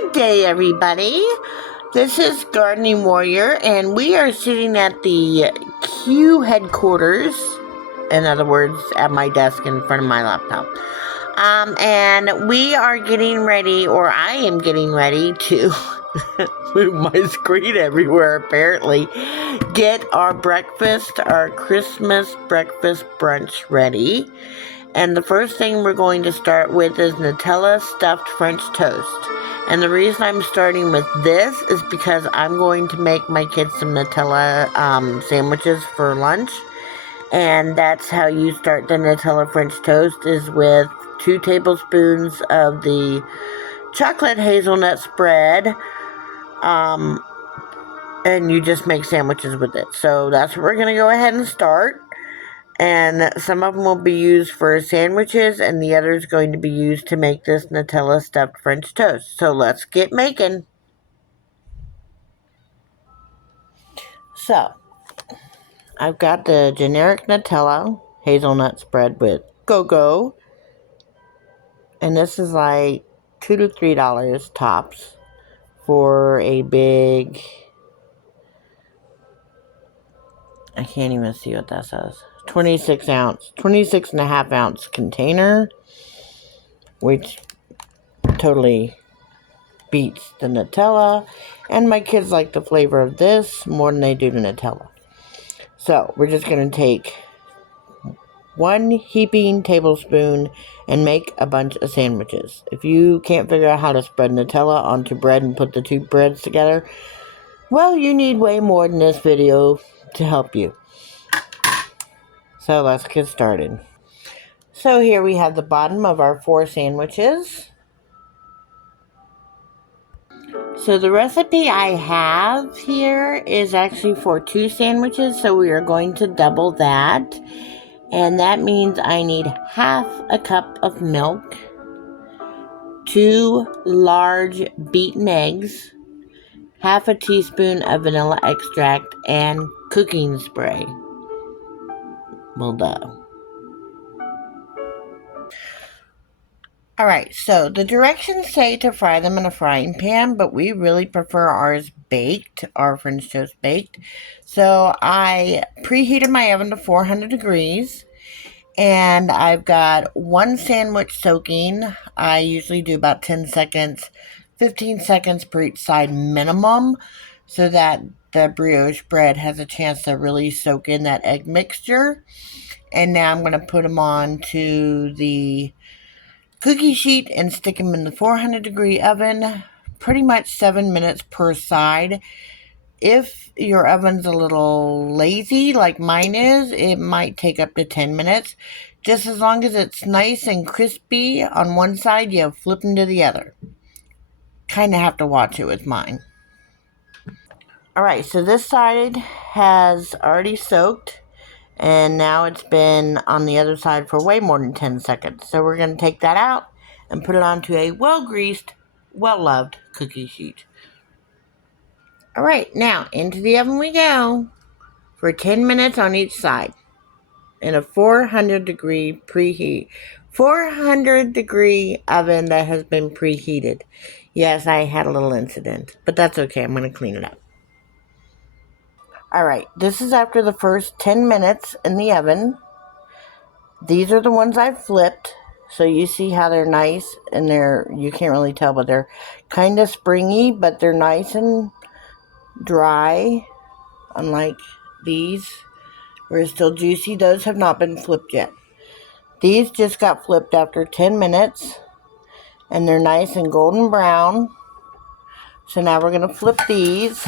Good day, everybody. This is Gardening Warrior, and we are sitting at the Q headquarters. In other words, at my desk in front of my laptop. And we are getting ready, or I am getting ready to move my screen everywhere, apparently. Get our breakfast, our Christmas breakfast brunch ready. And the first thing we're going to start with is Nutella stuffed French toast. And the reason I'm starting with this is because I'm going to make my kids some Nutella sandwiches for lunch. And that's how you start the Nutella French toast, is with 2 tablespoons of the chocolate hazelnut spread. And you just make sandwiches with it. So that's what we're going to go ahead and start. And some of them will be used for sandwiches, and the other is going to be used to make this Nutella stuffed French toast. So let's get making. So, I've got the generic Nutella hazelnut spread with Go-Go. And this is like $2 to $3 tops for a big, I can't even see what that says, 26 and a half ounce container, which totally beats the Nutella, and my kids like the flavor of this more than they do the Nutella. So we're just going to take 1 heaping tablespoon and make a bunch of sandwiches. If you can't figure out how to spread Nutella onto bread and put the 2 breads together, well, you need way more than this video to help you. So let's get started. So here we have the bottom of our 4 sandwiches. So the recipe I have here is actually for 2 sandwiches, so we are going to double that. And that means I need half a cup of milk, 2 large beaten eggs, half a teaspoon of vanilla extract, and cooking spray. Well, duh. Alright, so the directions say to fry them in a frying pan, but we really prefer ours baked, our French toast baked. So I preheated my oven to 400 degrees, and I've got 1 sandwich soaking. I usually do about 10 seconds, 15 seconds per each side minimum, so that the brioche bread has a chance to really soak in that egg mixture. And now I'm going to put them on to the cookie sheet and stick them in the 400 degree oven, pretty much 7 minutes per side. If your oven's a little lazy like mine is, it might take up to 10 minutes. Just as long as it's nice and crispy on one side, you flip them to the other. Kind of have to watch it with mine. Alright, so this side has already soaked, and now it's been on the other side for way more than 10 seconds. So we're going to take that out and put it onto a well-greased, well-loved cookie sheet. Alright, now into the oven we go for 10 minutes on each side in a 400 degree oven that has been preheated. Yes, I had a little incident, but that's okay. I'm going to clean it up. Alright, this is after the first 10 minutes in the oven. These are the ones I've flipped. So you see how they're nice, and you can't really tell, but they're kind of springy, but they're nice and dry, unlike these. We're still juicy. Those have not been flipped yet. These just got flipped after 10 minutes, and they're nice and golden brown. So now we're going to flip these.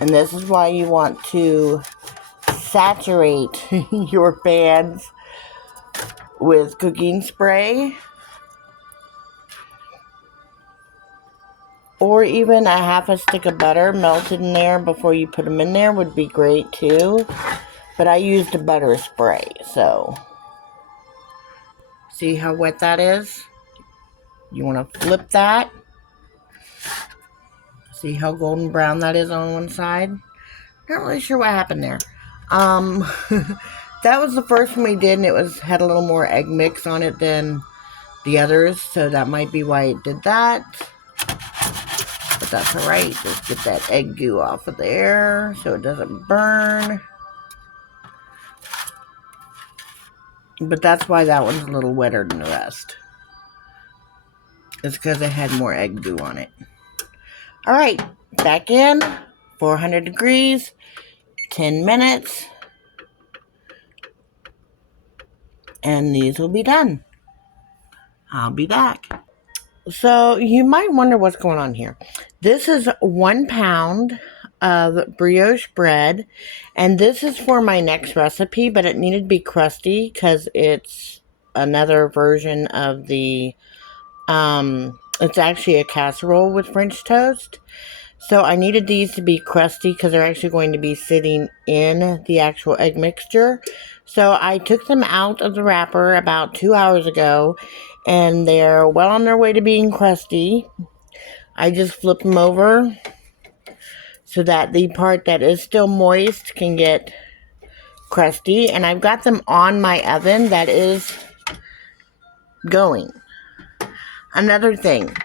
And this is why you want to saturate your pans with cooking spray, or even a half a stick of butter melted in there before you put them in there would be great too. But I used a butter spray, so see how wet that is? You want to flip that. See how golden brown that is on one side? Not really sure what happened there. That was the first one we did, and it had a little more egg mix on it than the others, so that might be why it did that. But that's alright. Just get that egg goo off of there so it doesn't burn. But that's why that one's a little wetter than the rest. It's because it had more egg goo on it. Alright, back in. 400 degrees. 10 minutes. And these will be done. I'll be back. So you might wonder what's going on here. This is 1 pound of brioche bread, and this is for my next recipe, but it needed to be crusty because it's another version of the it's actually a casserole with French toast. So I needed these to be crusty because they're actually going to be sitting in the actual egg mixture. So I took them out of the wrapper about 2 hours ago, and they're well on their way to being crusty. I just flip them over so that the part that is still moist can get crusty. And I've got them on my oven that is going. Another thing,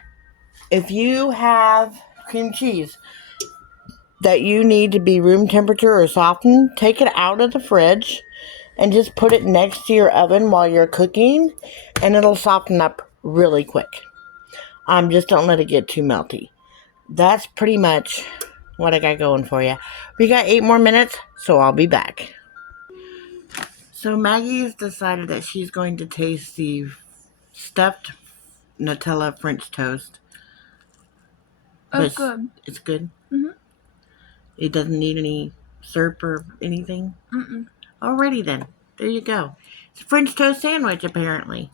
if you have cream cheese that you need to be room temperature or softened, take it out of the fridge and just put it next to your oven while you're cooking, and it'll soften up really quick. Just don't let it get too melty. That's pretty much what I got going for you. We got 8 more minutes, so I'll be back. So Maggie has decided that she's going to taste the stuffed Nutella French toast. Oh, good. It's good? Mm-hmm. It doesn't need any syrup or anything? Mm-mm. Alrighty then. There you go. It's a French toast sandwich, apparently.